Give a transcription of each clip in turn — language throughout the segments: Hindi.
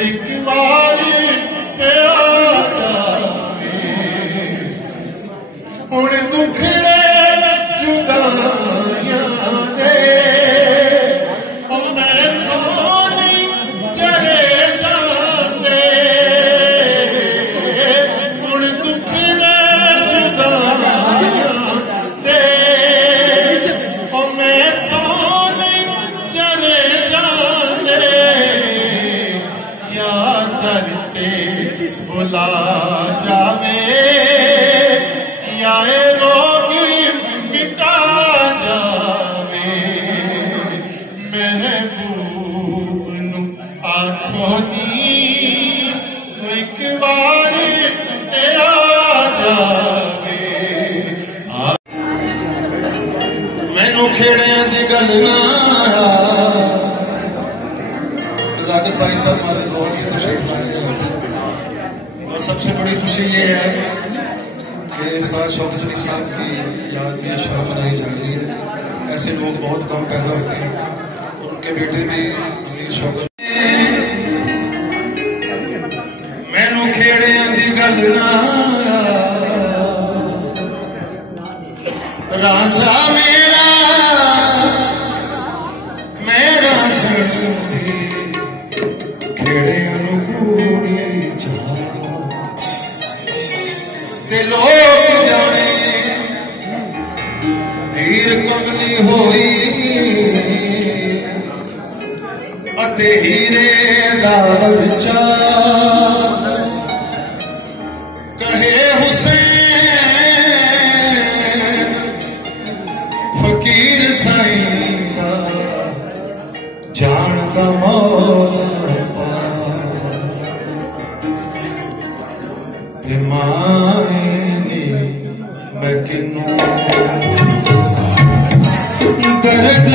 एक बार ते आ जावे हुण दुखड़े जुदाइयां दे मैं नहीं चले जाते हुण दुखड़े जुदाइयां दे मैं नहीं चले जाते या धरते बुला जावे या रोगी मिटा जावे महबूब नू आखो नी एक बार ते आ जावे मैनू खेड़ियां दी गल ना नज़ाकत भाई साहब हमारे दोस्त से तशरीफ लाए और सबसे बड़ी खुशी ये है कि उस्ताद शौकत अली साहब की याद में शाम मनाई जा रही है। ऐसे लोग बहुत कम पैदा होते हैं और उनके बेटे भी अमीर शौकत मैनू खेड़ियां दी गल ना राजा मेरा मेरा झड़ती खेड़ियां नू कूड़ी जा ते लोग जाने हीर कमली होई अते हीरे दा बच्चा कहे हुसैन फकीर साईं दा जान दा मौला ते मायने मैं किन्नू दर्द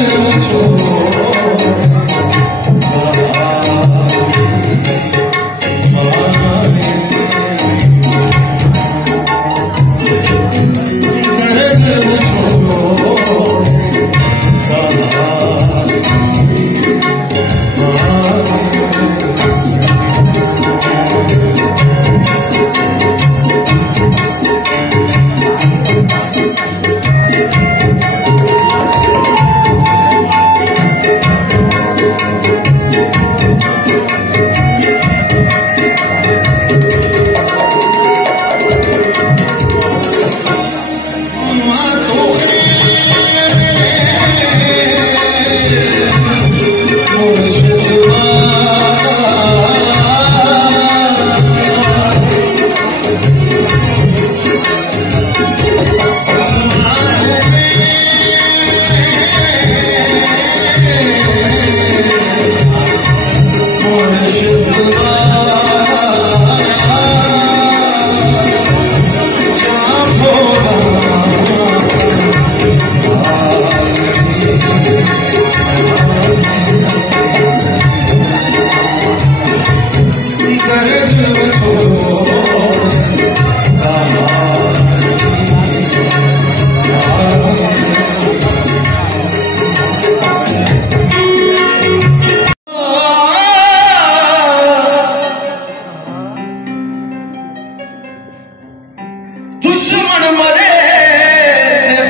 दुश्मन मरे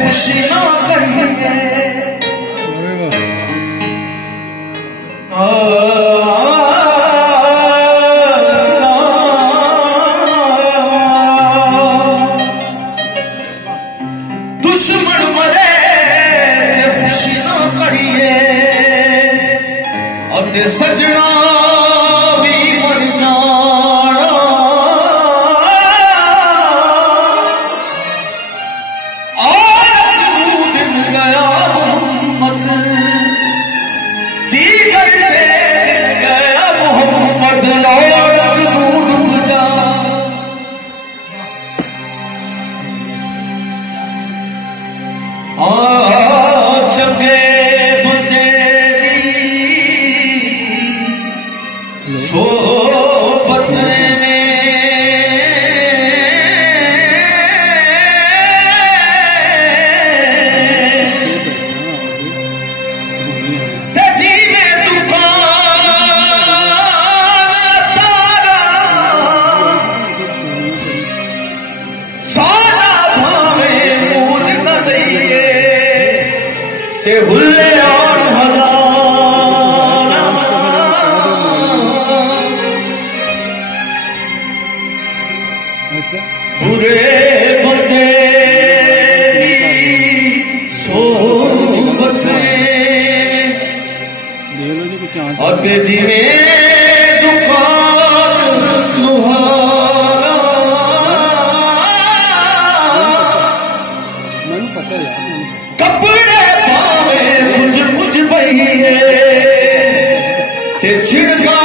खुशी ना करिए दुश्मन मरे खुशी ना करिए और सजना भी मर जाना और दिन गया मोहम्मद दीगर गया मोहम्मद और तू डूब जा चंगे बंदे दी जिवे दुकान लुहारा कपड़े पावे मुझ बइए ते छिड़का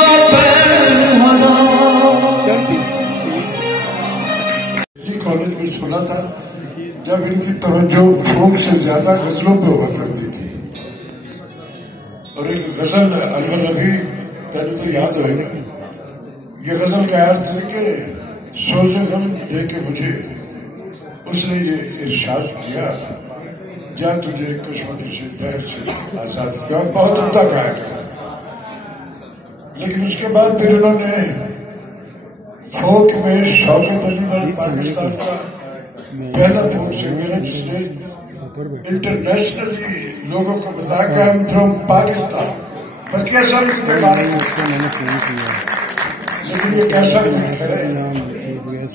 कॉलेज में सुना था जब इनकी तवज्जो फोक से ज्यादा गजलों पे हुआ करती थी। और एक गजल अनवर रफी तेरे तो याद है ना, ये गजल का अर्थ है कि सोचे गम दे के मुझे उसने ये इरशाद किया, जा तुझे कश्मीर से दहर से आजाद किया। बहुत उम्दा गाया करता, लेकिन उसके बाद फिर उन्होंने फोक में शौकत अली पाकिस्तान का पहला फोक सिंगर है जिसने इंटरनेशनली लोगों को बताया कि आई एम फ्रॉम पाकिस्तान। बल्कि सब के बारे में, लेकिन ये कैसा है,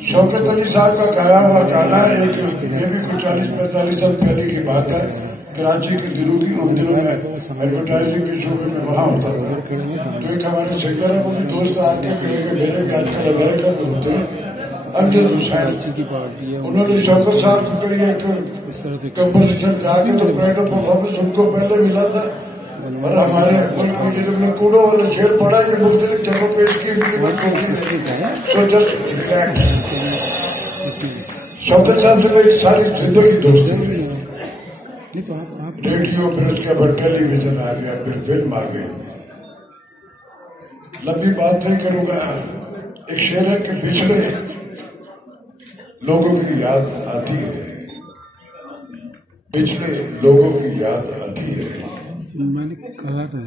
शौकत अली साहब का गाया हुआ गाना एक, ये भी कुछ 40-45 साल पहले की बात है। कराची के दिनों की उन दिनों में एडवर्टाइजिंग के शोबे में वहाँ होता था, तो एक हमारे सिंगर है, वो भी दोस्त आके मेरे अमेरिका में होते हैं, अमजद हुसैन। उन्होंने शौकत साहब को एक कंपोजिशन गा के तो प्राइड ऑफ परफॉर्मेंस उनको पहले मिला था। और हमारे मुल्क में जिन्होंने कूड़ो वाला शेर पढ़ा, ये मुख्तलिफ जगहों पे इसकी इम्प्लीमेंट होती है। So just relax. शौकत साहब से मेरी सारी जिंदगी दोस्ती रही। रेडियो, फिर उसके बाद टेलीविजन आ गया, फिर फिल्म आ गई। लंबी बात नहीं करूंगा, एक शेर है कि पिछड़े लोगों की याद आती है, पिछड़े लोगों की याद आती है। मैंने कहा था